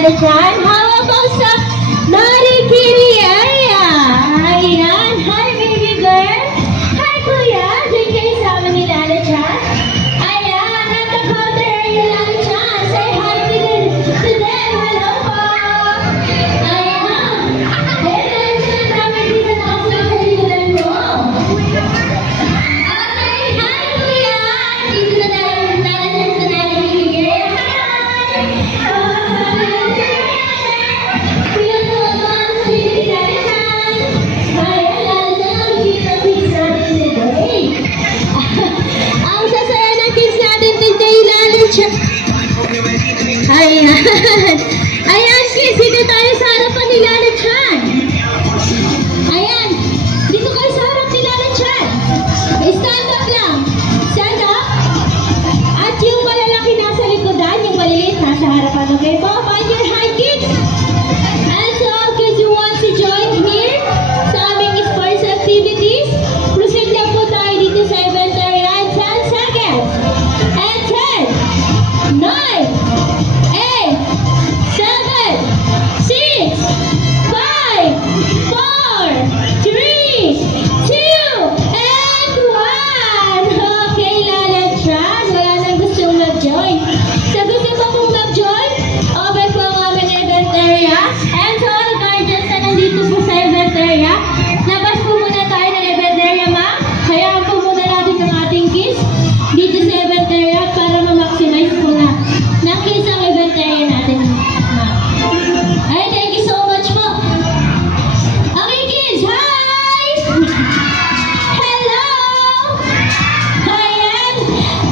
Lala Chan. How about sa Marikiri area? Ayan. Hi, baby girl. Hi, kuya. Diyan kayo sama ni Lala Chan. Ayan. At the counter area, Lala Chan. Say hi to them. Hello po. Ayan. Lala Chan, kami dito na ako sa kalimutan mo. Okay. Hi, kuya. Dito na tayo. Lala Chan sa Marikiri area. Ang sasaya ng kids natin today, Lala Chan. Ayan. Ayan, kids. Dito tayo sa harapan ni Lala Chan. Ayan. Dito kayo sa harap ni Lala Chan. Stand up lang. Stand up. At yung malalaki nasa likodan, yung maliliit nasa harapan. Okay po? Find your high kids. And so, kids who want to join here sa aming sports activities, proceed lang po tayo dito sa event area in 10 seconds. And 10, 9, 8, 7, 6, 5, 4, 3, 2, and 1. Okay, Lala Chan. Wala nang gustong mag-join. Sa gusto pa pong mag-join, open po ang aming event area. And so, all guardians na nandito po sa event area, labas po muna tayo ng event area, ma'am. Hayaan po muna natin ng ating kids dito sa event area para ma-maximize po na ng kids ang event area natin, ma'am. Ay, thank you so much po. Okay, kids. Hi! Hello! Ayan.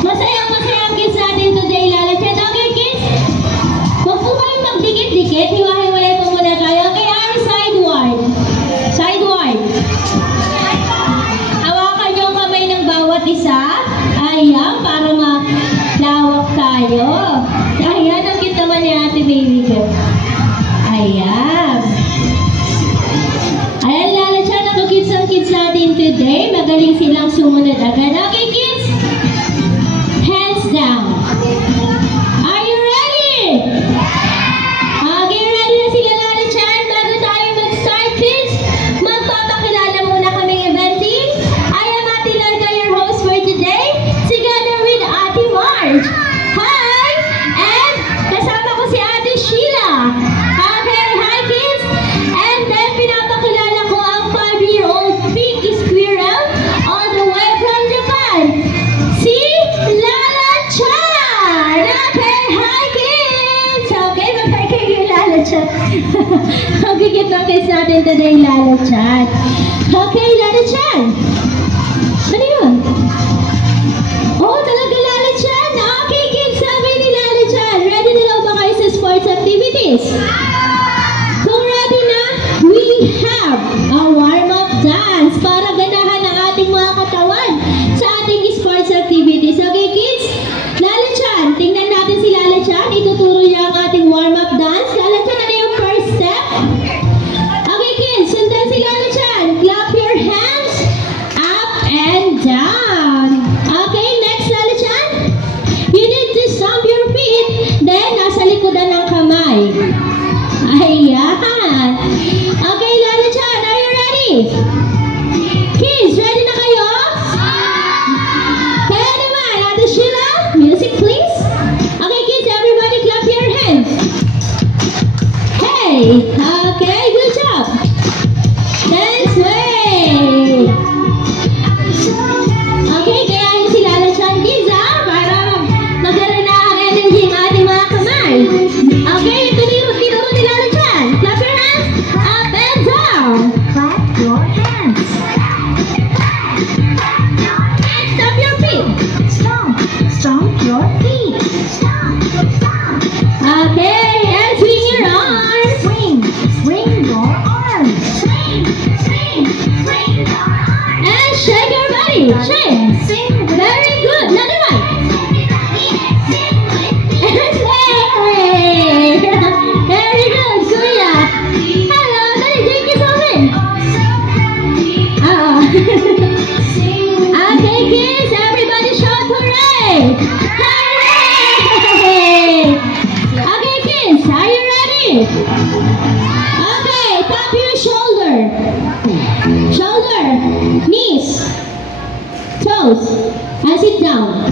Masayang-masaya ang kids natin today, Lala Chan. Okay, kids? Huwag po kayong magdikit-dikit. Hiwa-hiwalay po muna tayo. Okay, Ari, sideward. Sideward. Hawakan niyo ang kamay ng bawat isa. Ayan, para malawak tayo. Ayan, ang cute naman ni ate baby girl. Ayan. Ayan, Lala Chan, ang kids ang kids natin today. Magaling silang sumunod agad. Okay, kids? Hands down. Are you ready? Okay, ready na sila, Lala Chan? Bago tayo mag-start, kids, magpapakilala muna kaming event team. I am Ate Larga, your host for today, together with Ate Marge. Hi! And kasama ko si Ate Sheila. Okay, hi kids! And then pinapakilala ko ang 5-year-old pink squirrel all the way from Japan, si Lala Chan! Okay, hi kids! Okay, mag-hi kayo Lala Chan. Okay, cute ang kids natin today, Lala Chan. Okay, Lala Chan. Ano yun? Oh, talaga Lala Chan. Okay, kids, sabi ni Lala Chan. Ready na daw ba kayo sa sports activities? Kung ready na, we have a warm-up dance para ganahan ang ating mga katawan sa ating sports activities. Okay, kids? Lala Chan, tingnan natin si Lala Chan. Ituturo niya ang ating warm-up dance. Lala Chan, ano yung first step? Okay, kids, sundan si Lala Chan. Clap your hands up and down. Okay, next, Lala Chan. You need to stomp your feet. Then, nasa likodan ng kamay. Ayan. Okay, Lala Chan, are you ready? Kids, ready na kayo? Kaya naman, Ate Sheila, music please. Okay, kids, everybody clap your hands. Hey, okay, good job. Dance way. Okay, kayahin si Lala Chan, kids, para magkaroon na ang energy ng ating mga kamay. Okay, tinuro ni Lala Chan. Clap your hands up and down. Clap your hands. And stomp your feet. Stomp your feet. Okay, and swing your arms. Swing. Okay, tap your shoulder. Shoulder, knees, toes. And sit down.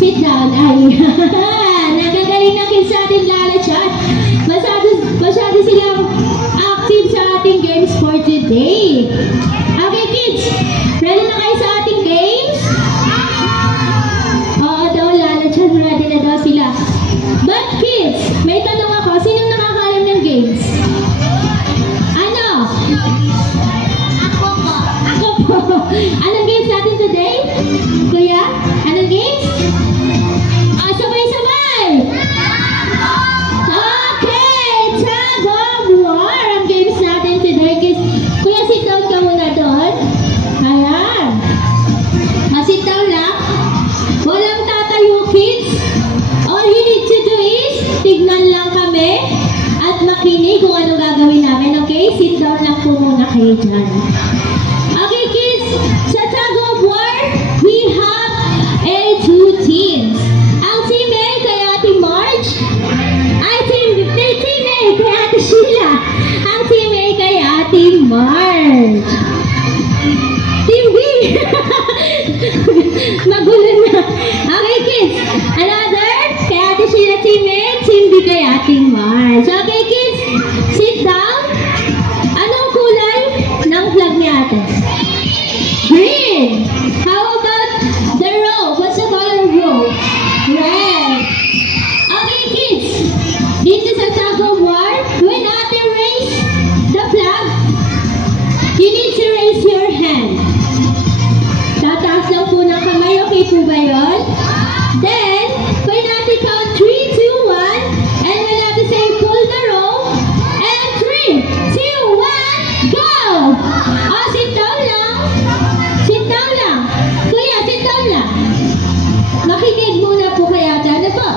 Sit down. Ayan. Nagagaling na kids sa ating Lala Chat. Masyado silang active sa ating games for today. Okay, kids. Ready na kayo sa ating games? Oo daw, Lala Chat. Ready na daw sila. But kids, may tanong ako. Sinong nakakaalam ng games? Ano? Ako po. Ako po. Anong games natin today? Kuya? Anong games? Sabay-sabay! Okay! Tag of War ang games natin today. Kuya, sit down ka muna doon. Ayan. Sit down lang. Walang tatayo, kids. All you need to do is tignan lang kami at makinig kung ano gagawin namin. Okay? Sit down lang po muna kayo dyan. Okay, kids. Sa Tag of War, we have two teams. Ang team A kay Ate Marge. Ay, team A kay Ate Sheila. Ang team A kay Ate Marge. Team B. Magulo na. Okay, kids. Another kay Ate Sheila team A. Team B kay Ate Marge. Okay, kids. Sit down. Anong kulay ng flag ni Ate? Green. How about the robe? What's the color of robe? Red. Okay, kids. Dito sa Tag of War, when Ate raise the flag, you need to raise your hand. Tataas lang po ng kamay. Okay po ba yun? Then, when Ate count 3, 2, 1, and when Ate say pull the rope, and 3, 2, 1, go! Oh, sit down lang. Sit down lang. Kuya, sit down lang. Makinig muna po kaya ate. Ano po?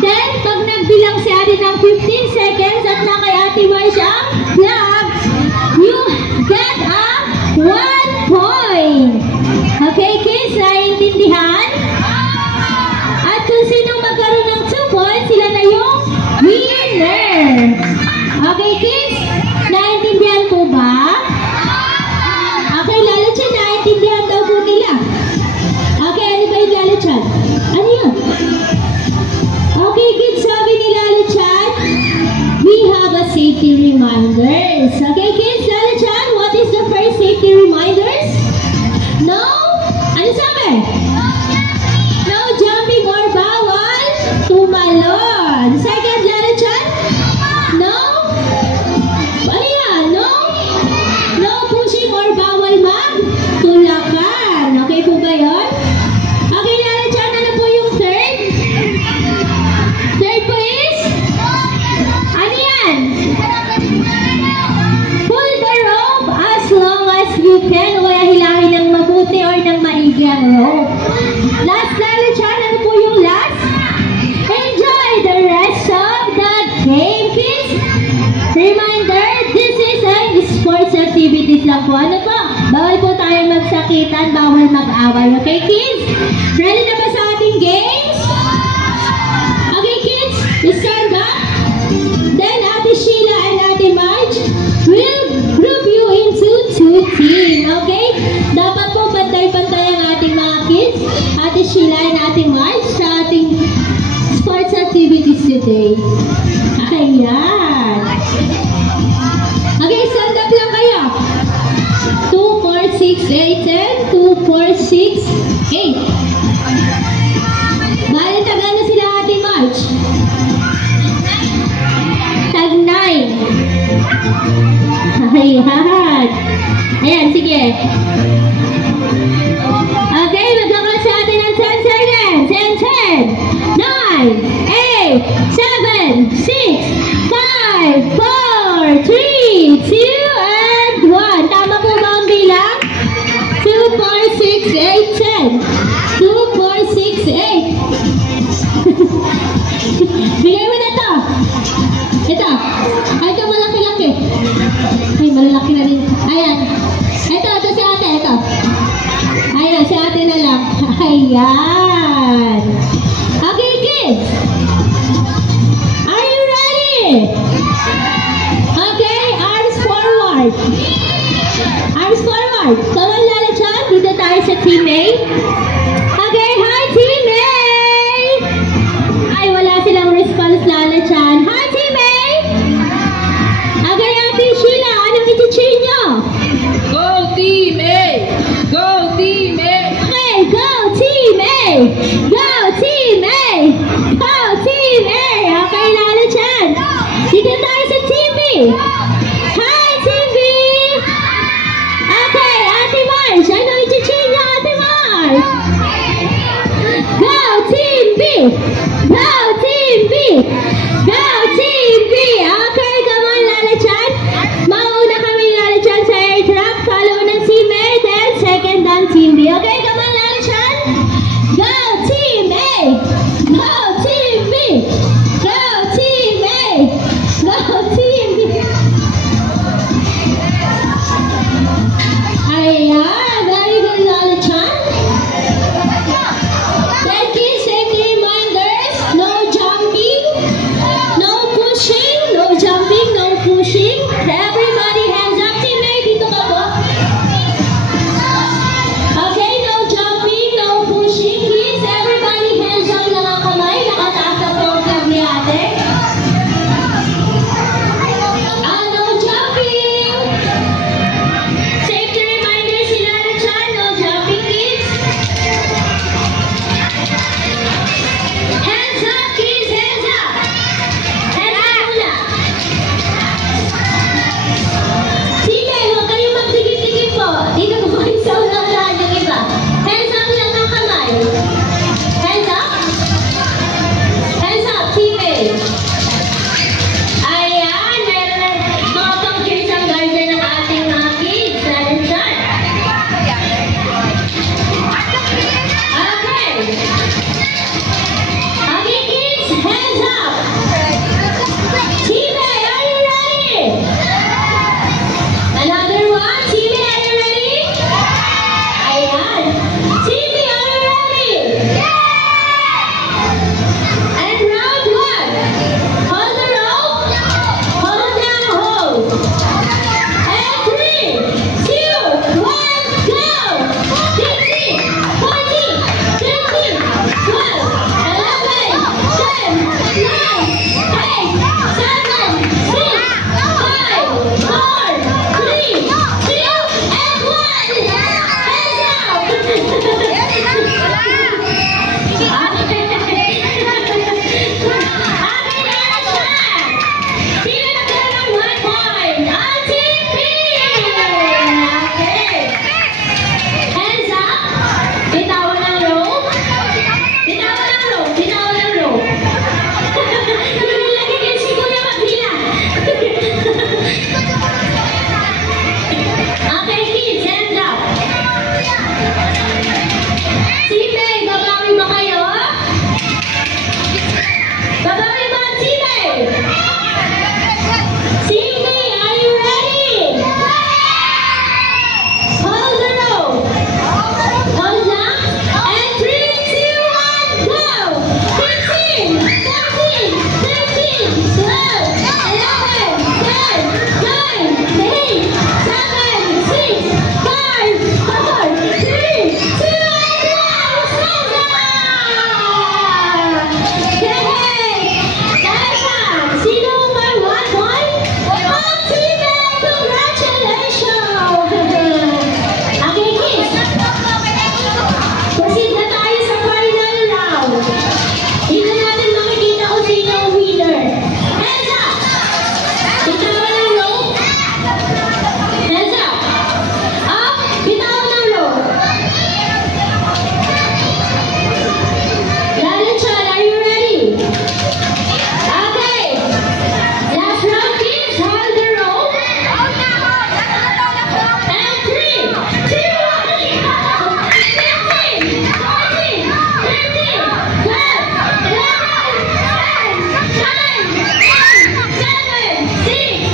Then, pag nagbilang si ate ng 15 seconds at na kay Ate Marge ang flag, you get a 1 point. Okay, kids? Naiintindihan? At kung sinong magkaroon ng 2 points, sila na yung winner. Okay, kids? Naiintindihan po ba? Okay, Lala Chat, naiintindihan daw po nila. Okay, ano ba yung Lala Chat? Ano yun? Okay, kids, sabi ni Lala Chat, we have a safety reminders. Okay, kids, Lala Chat, what is the first safety reminders? No? Ano sabi? No jumping or bawal tumalon. Second, Lala Chat? No? Ano yan? No? No pushing or bawal mag-tulakan. Okay po ba yun? Okay, Lala Chat, ano po yung third? Third po is? Ano yan? Pull the rope as long as you can. O kaya hilangin ng mabuti or ng maigi ang rope. Last, Lala Chat, ano po yung last? Enjoy the rest of the game, kids. Reminder, this is a sports activities lang po. Ano po? Bawal po tayo magsakitan, bawal mag-away. Okay, kids? Ready na ba sa ating games? Okay, kids? Stand up. Then, Ate Sheila and Ate Marge will group you into 2 teams. Okay? Dapat po pantay-pantay ang ating mga kids, Ate Sheila and Ate Marge, sa ating sports activities today. Ayan. Okay, stand up lang kayo. 2, 4, 6, 8, 10. 2, 4, 6, 8. Bali, tagal na sila Ate Marge. Tag 9. Ayan. Ayan, sige. Okay, magkakas sa atin ng 10 seconds. 10, 10, 9, 8, 7, 6, 5, 4, 3, 2, and 1. Tama po ba ang bilang? 2, 4, 6, 8, 10. 2, 4, 6, 8. Bigay mo na to. Ito. Ay, ito malaki-laki. Ay, malaki na rin. Ayan. Ito si ate. Ito. Ayan, si ate na lang. Ayan. Okay, kids. Are you ready? Okay, arms forward. Arms forward. Come on, Lala Chan. Dito tayo sa Team A. Okay, hi Team A! Ay, wala silang response, Lala Chan. Hi Team A! Okay, Ate Sheila, anong iti-cheer nyo? Go Team A! Go Team A! Okay, go Team A! Go Team A! Go Team A! Okay, Lala Chan. Dito tayo sa Team B. Hi Team B! Okay, Ate Mars, anong iti-cheer nyo, Ate Mars? Go Team B! Go Team B! Go Team B! Okay, come on, Lala Chan. Mauna kami, Lala Chan, sa air track. Follow ng Team A, then second ang Team B. Okay, come on, Lala Chan. Go Team A! Go Team B! Go Team A! Go Team B! Ayan, very good, Lala Chan. Then kids, safety reminders, no jumping, no pushing, no jumping, no pushing. Everybody hands up, Team A, dito ka po. Okay, no jumping, no pushing. Please, everybody hands up lang ang kamay. Nakataas na program ni ate. No jumping. Safety reminders, si Lala Chan, no jumping, kids. Hands up, kids, hands up. Hands up muna. Sige, huwag kayong magdikit-dikit po. Dito po kayo sa unahan yung iba. Hands up lang ang kamay. Hands up. Hands up, Team A. Ayan, meron na mga pang-cheers ang guardian ng ating mga kids. Lala Chan. Okay. Okay, kids, hands up. Team A, are you ready? Another one. Team A, are you ready? Ayan. Team B, are you ready? And round one. Hold the rope. Hold down, hold. And 3, 2, 1, go! 15, 14, 13, 12, 11, 10, 9, 8, 7, 6, 5, 4, 3, 2, and 1. Hands up! Sino nagkaroon ng 1 point? Ang Team B! Okay. Hands up. Bitawan ng rope. Bitawan ng rope. Bitawan ng rope. Hindi lagi kayo si Kuya maghila. Okay, kids, hands up. Team A, babawi ba kayo? Babawi ba ang Team A? Team B, are you ready? Hold the rope. Hold down. And 3, 2, 1, go! 15, 14, 13, 12, 11, 10, 9, 8, 7, 6, 5, 4, 3, 2, and 1. Stand up! Hey! Dasha! Sino may 1 point? Oh, Team A! Congratulations! Okay, kids. Proceed na tayo sa final round. Dito natin makikita kung sino ang winner. Hands up! Bitawan ng rope. Hands up! Up! Bitawan ng rope. Lala Chan, are you ready? Okay. Last round, kids. Hold the rope. And 3, 2, 1, go! 15, 14, 13, 12, 11, 10, 9, 8, 7, 6,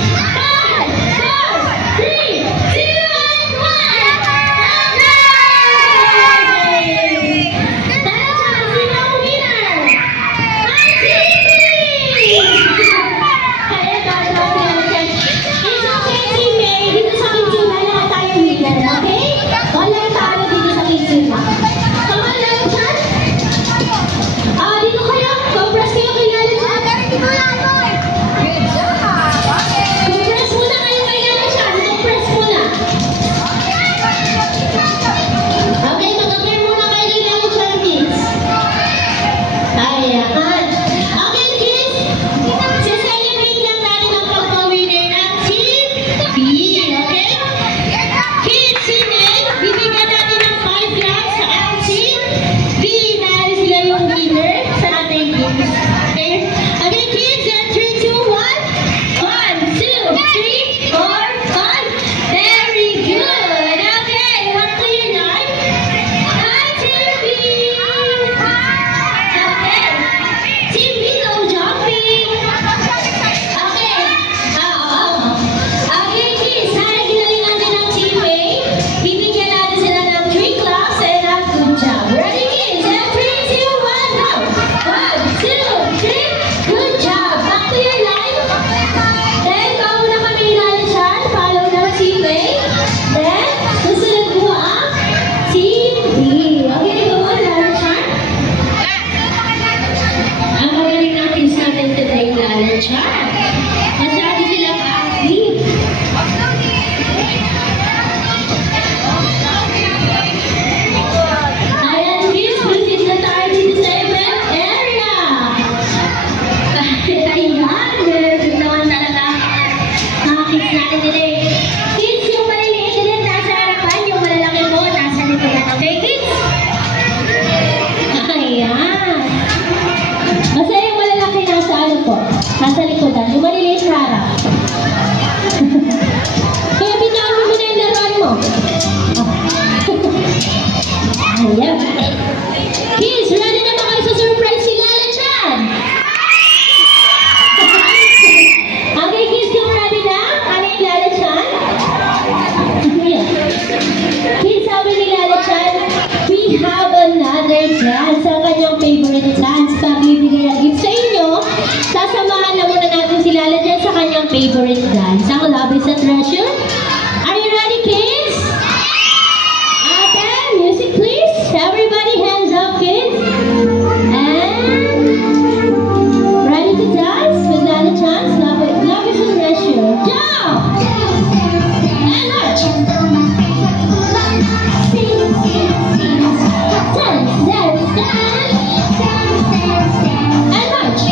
kanyang favorite dance, ang Love is a Treasure. Are you ready, kids? Okay, music please. Everybody hands up, kids. And ready to dance? Without a chance, Love is a Treasure. Jump! And march! Dance, dance, dance! And march!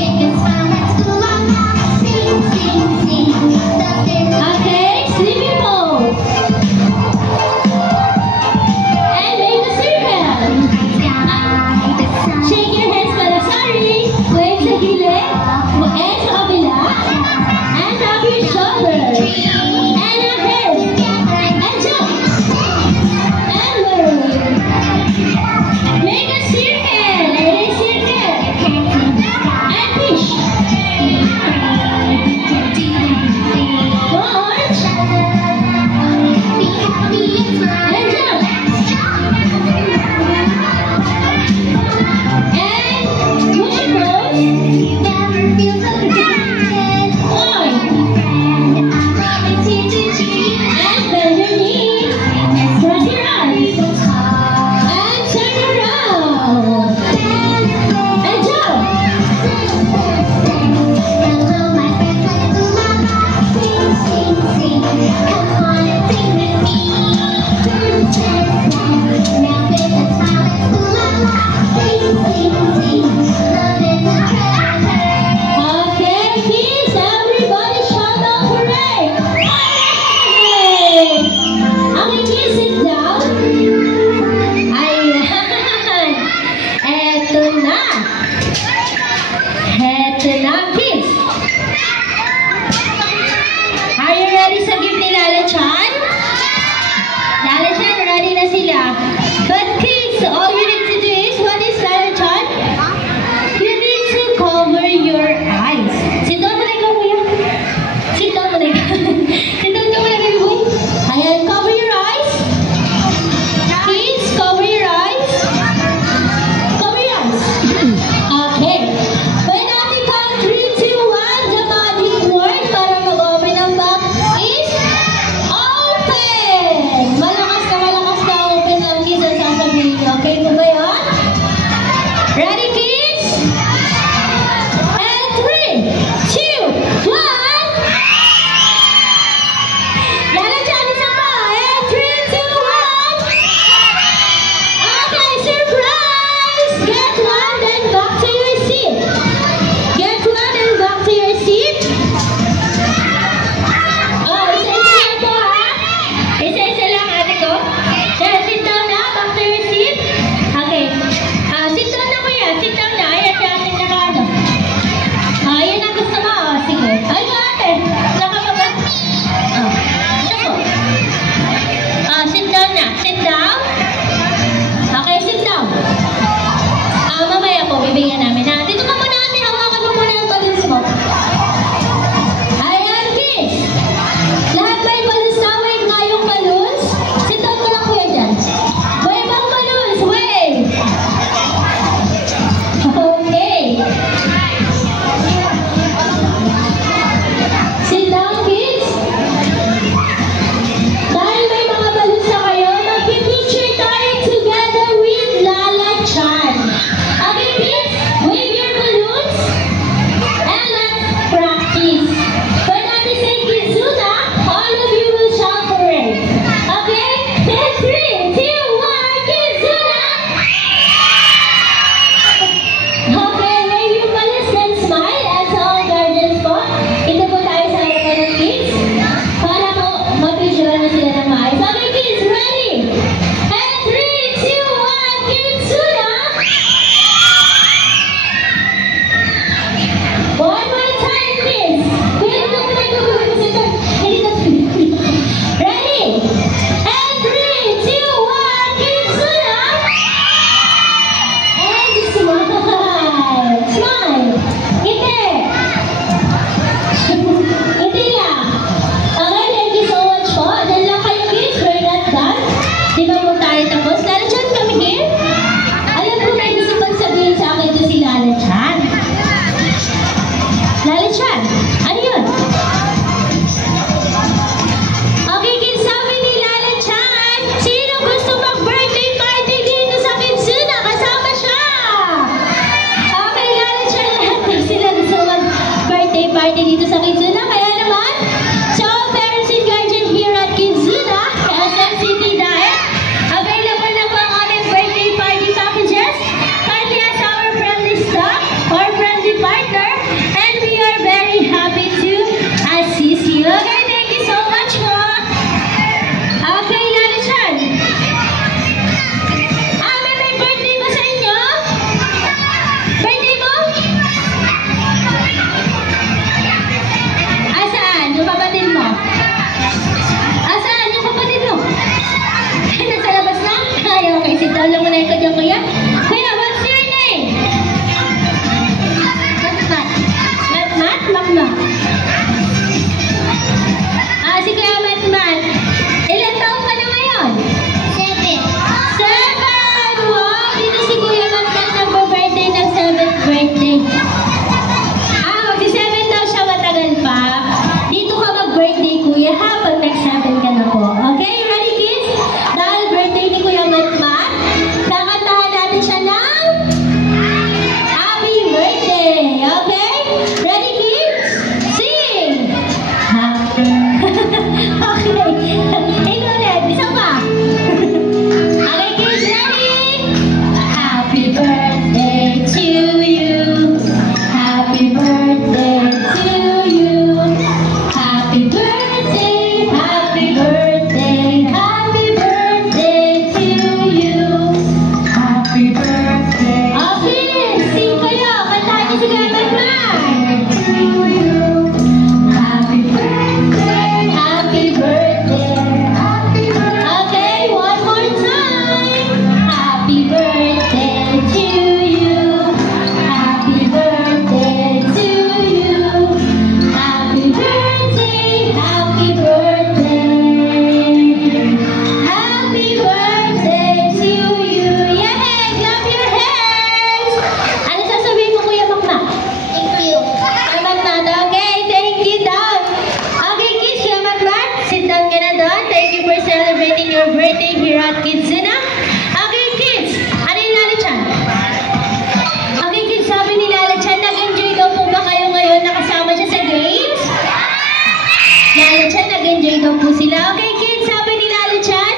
Lalo Chan, nag-enjoy daw po sila. Okay kids, sabi ni Lalo Chan,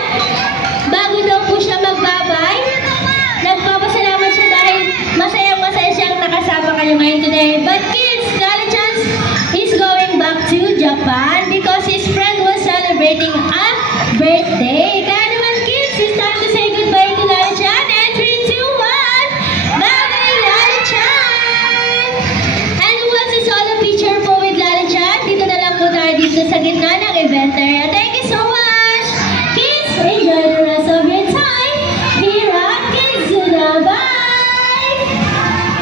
bago daw po siya magbabay, nagpapasalamat siya dahil masayang-masaya siyang nakasama kayo ngayon today. But kids, Lalo Chan is going back to Japan because his friend was celebrating a birthday. Kaya naman kids, it's time to say goodbye to Lalo Chan. And 3, 2, 1, bye-bye Lalo Chan! And who wants a solo picture po with Lalo Chan? Dito na lang po tayo dito sa gitna ng event area.